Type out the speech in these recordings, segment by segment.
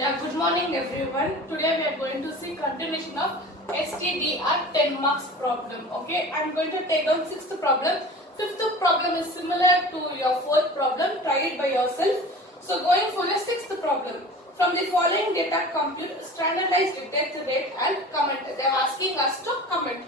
Yeah, good morning everyone. Today we are going to see continuation of STDR 10 marks problem. Okay, I am going to take down 6th problem. 5th problem is similar to your 4th problem. Try it by yourself. So going for your 6th problem. From the following data compute standardized death rate and comment. They are asking us to comment.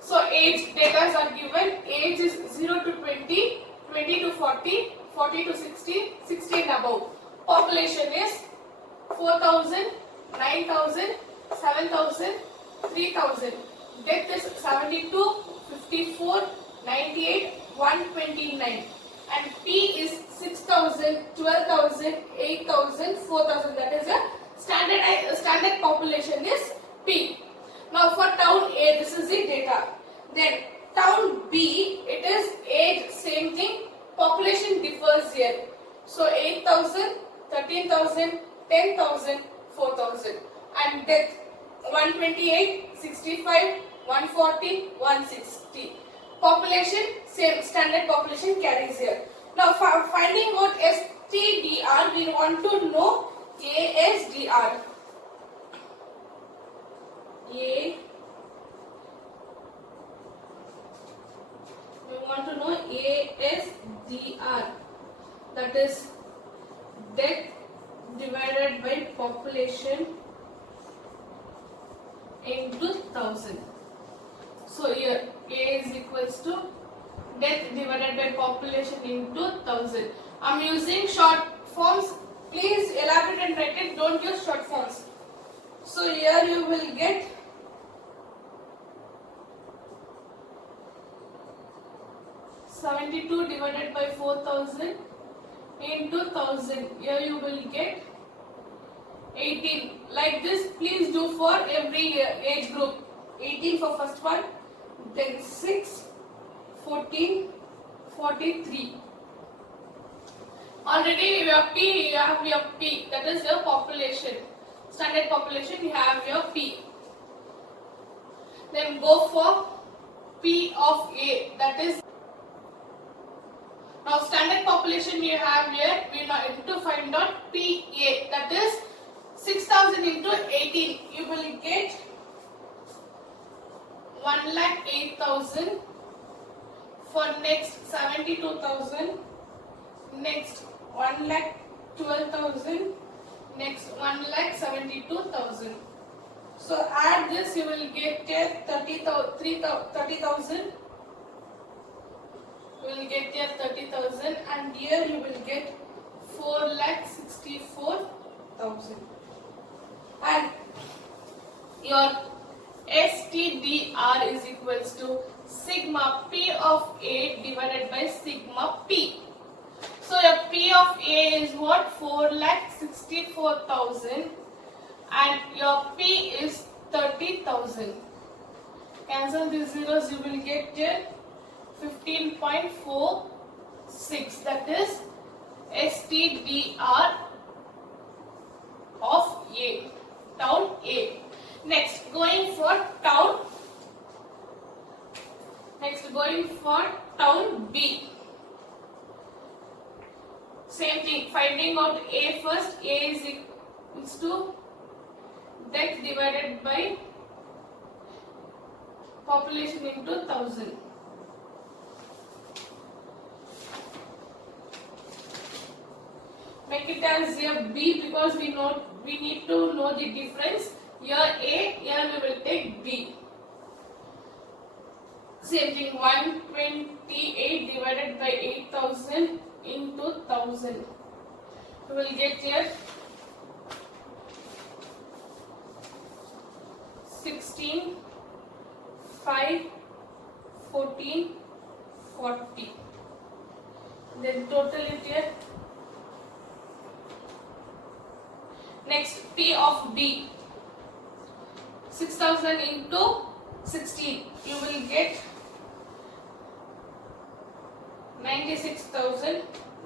So age data are given. Age is 0 to 20, 20 to 40, 40 to 60, 60 and above. Population is 4,000, 9,000, 7,000, 3,000. Death is 72, 54, 98, 129. And P is 6,000, 12,000, 8,000, 4,000. That is a standard population is P. Now for town A, this is the data. Then town B, it is age, same thing. Population differs here. So 8,000, 13,000, 10,000, 4,000. And death 128, 65, 140, 160. Population, same standard population carries here. Now for finding out STDR, we want to know ASDR. We want to know ASDR, that is death divided by population into 1000. So here A is equals to death divided by population into 1000. I am using short forms. Please elaborate and write it. Don't use short forms. So here you will get 72 divided by 4,000 into 1000. Here you will get 18. Like this, please do for every age group. 18 for first one, then 6, 14, 43. Already you have P, you have your P, that is your population. Standard population, you have your P. Then go for P of A, that is. Now standard population you have here, we need to find out PA, that is 6,000 into 18. You will get 1,08,000. For next 72,000. Next 1,12,000. Next 1,72,000. So add this, you will get 30,000. You will get here 30,000 and here you will get 4,64,000. And your STDR is equals to sigma P of A divided by sigma P. So your P of A is what? 4,64,000 and your P is 30,000. Cancel these zeros, you will get here 15.46, that is STDR of A, town A. Next going for town B. Same thing, finding out A first. A is equals to death divided by population into 1000. Make it as here B because we need to know the difference. Here A, here we will take B. Same thing, 128 divided by 8,000 into 1000. We will get here 16, 5, 14, 40. Then total it here. Next P of B, 6,000 into 16, you will get 96,000.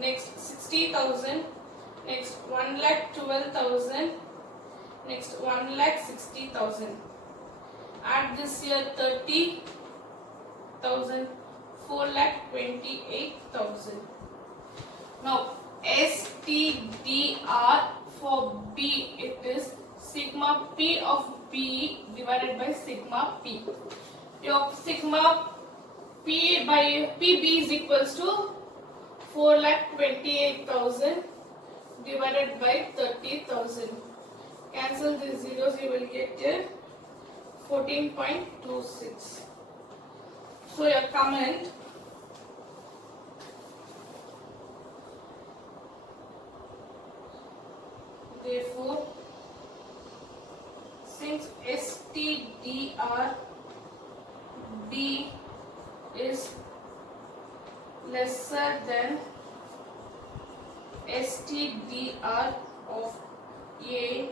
Next 60,000. Next 1,12,000. Next 1,60,000. Add this here 30,000. 4,28,000. Now STDR for B, it sigma P of B divided by sigma P. Your sigma P by PB is equals to 4,28,000 divided by 30,000. Cancel the zeros, you will get here 14.26. So your comment, therefore, since STDR B is lesser than STDR of A,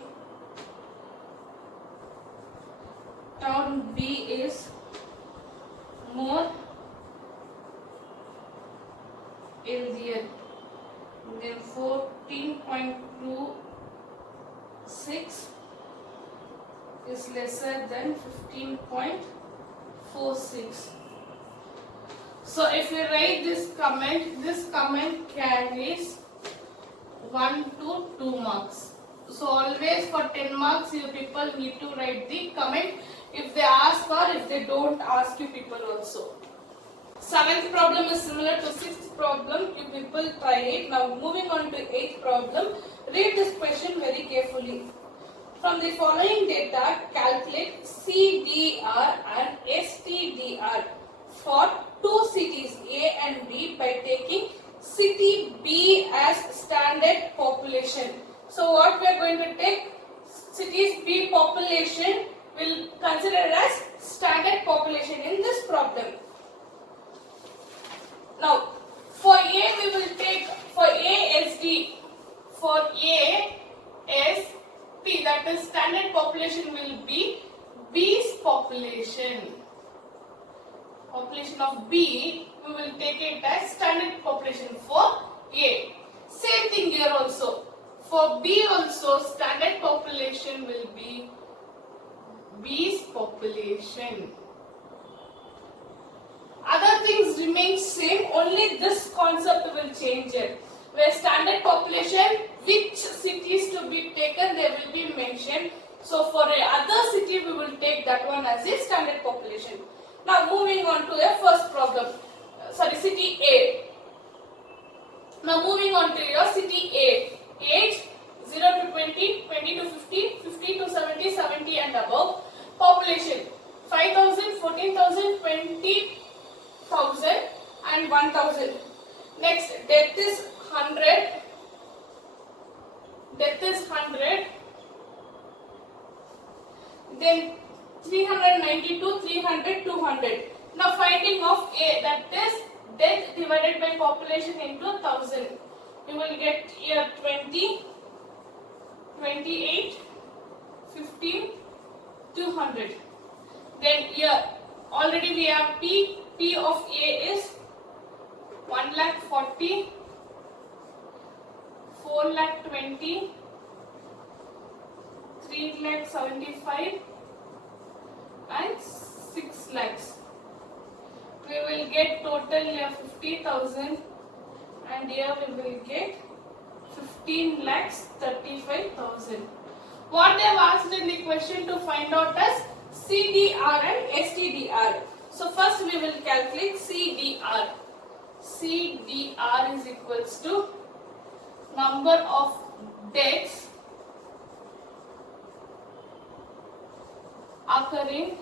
term B is more healthier. Then 14.26 is lesser than 15.46. So if you write this comment carries 1 to 2 marks. So always for 10 marks you people need to write the comment if they ask or if they don't ask you people also. 7th problem is similar to 6th problem. You people try it. Now moving on to 8th problem. Read this question very carefully. From the following data, calculate CDR and STDR for two cities A and B by taking city B as standard population. So what we are going to take, cities B population will consider as standard population in this problem. Now for A we will take, for ASD, for AST, that is standard population will be B's population. Population of B, we will take it as standard population for A. Same thing here also. For B also, standard population will be B's population. Other things remain same, only this concept will change it. Where standard population, which cities to be taken, they will be mentioned. So for a other city, we will take that one as a standard population. Now moving on to the first problem, city A. Now moving on to your city A. Age 0 to 20, 20 to 50, 50 to 70, 70 and above. Population 5,000, 14,000, 20,000 and 1,000. Next, death is 100. Death is 100. Then 392, 300, 200. Now finding of A, that is death divided by population into 1000. You will get here 20, 28, 15, 200. Then here already we have P. P of A is 1,40,000, 4,20,000, 3,75,000 and 6 lakhs. We will get total here 50,000 and here we will get 15,35,000. What they have asked in the question to find out as CDR and STDR. So first we will calculate CDR. CDR is equals to number of deaths occurring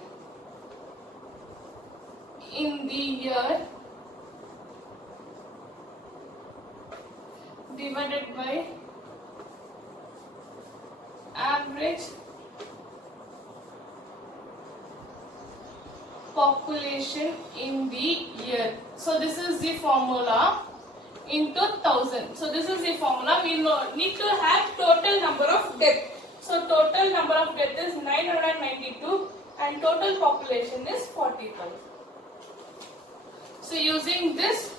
in the year divided by average population in the year. So this is the formula into 1000. So this is the formula. We need to have total number of deaths. So total number of deaths is 992 and total population is 40,000. So using this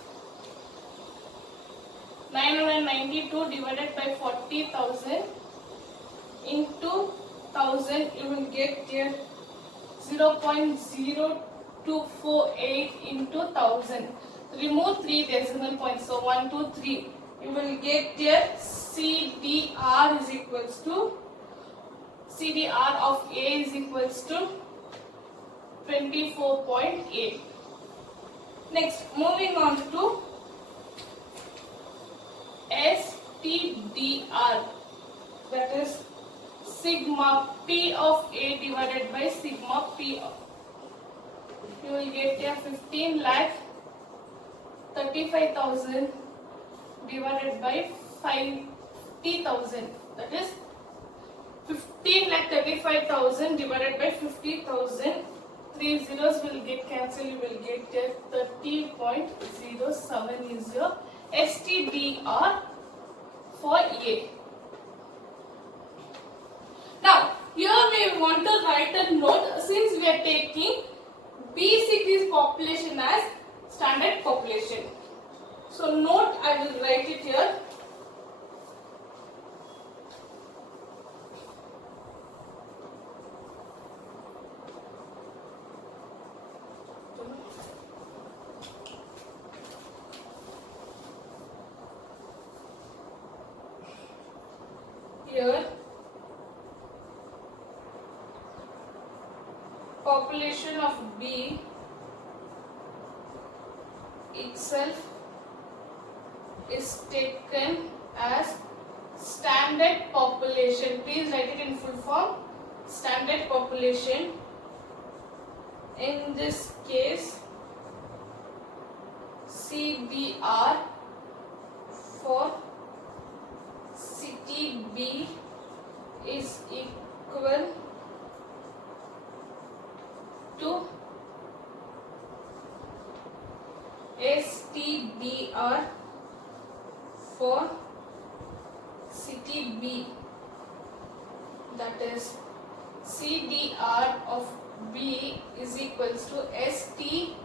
992 divided by 40,000 into 1000, you will get here 0.0248 into 1000. Remove 3 decimal points. So 1, 2, 3. You will get here CDR is equals to CDR of A is equals to 24.8. Next, moving on to STDR, that is sigma P of A divided by sigma P of. You will get here 15 lakh 35,000 divided by 50,000, that is 15 lakh 35,000 divided by 50,000. 3 zeros will get cancelled, you will get 30.07 is your STDR for A. Now, here we want to write a note since we are taking B cities population as standard population. So, note I will write it here. Here population of B itself is taken as standard population. Please write it in full form. Standard population. In this case, CDR for city B is equal to STDR for city B, that is CDR of B is equals to STDR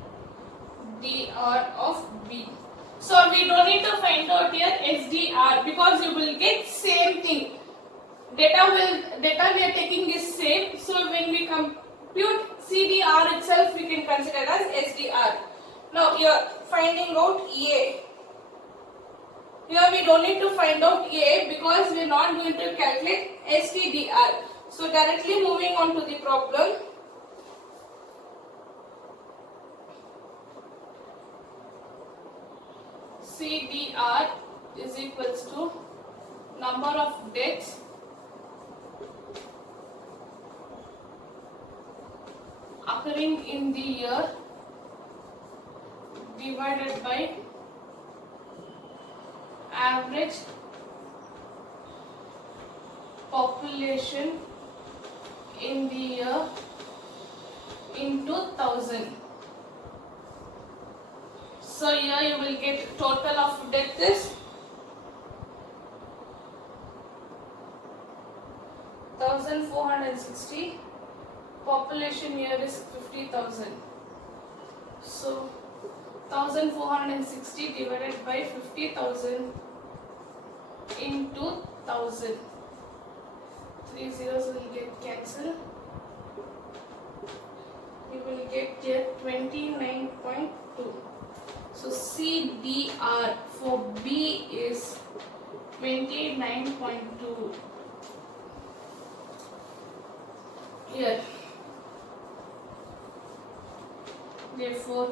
of B. So we don't need to find out here SDR because you will get same thing. Data we are taking is same. So when we compute CDR itself, we can consider as SDR. Now here finding out A. Here we don't need to find out A because we are not going to calculate STDR. So directly moving on to the problem. CDR is equals to number of deaths occurring in the year divided by average population in the year into 1000. So here you will get total of death is 1460. Population here is 50,000. So 1460 divided by 50,000 into 1000. 3 zeros will get cancelled. You will get here 29.2. So CDR for B is 29.2. Here. Therefore,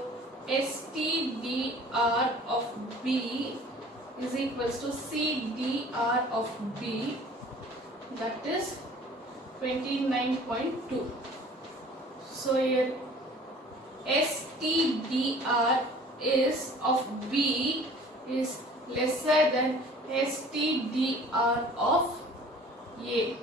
STDR of B is equals to CDR of B, that is 29.2. So here STDR is of B is lesser than STDR of A.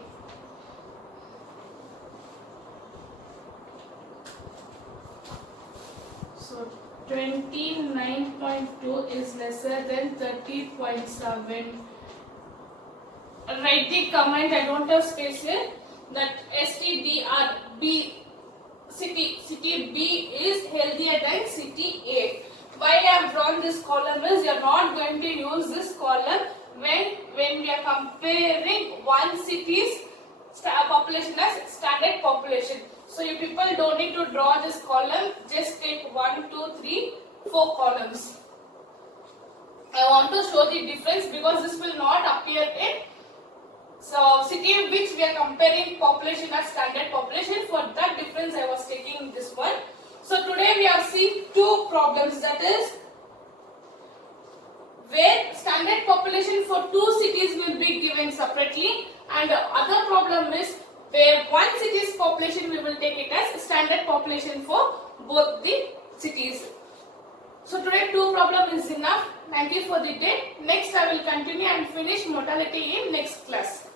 So 29.2 is lesser than 30.7. Write the comment, I don't have space here, that STDR B city B is healthier than city A. Why I have drawn this column is you are not going to use this column when we are comparing one city's population as standard population. So you people don't need to draw this column, just take 1, 2, 3, 4 columns. I want to show the difference because this will not appear in So city which we are comparing population as standard population. For that difference I was taking this one. So today we have seen two problems, that is where standard population for two cities will be given separately, and the other problem is where one city's population we will take it as standard population for both the cities. So today two problem is enough. Thank you for the day. Next I will continue and finish modality in next class.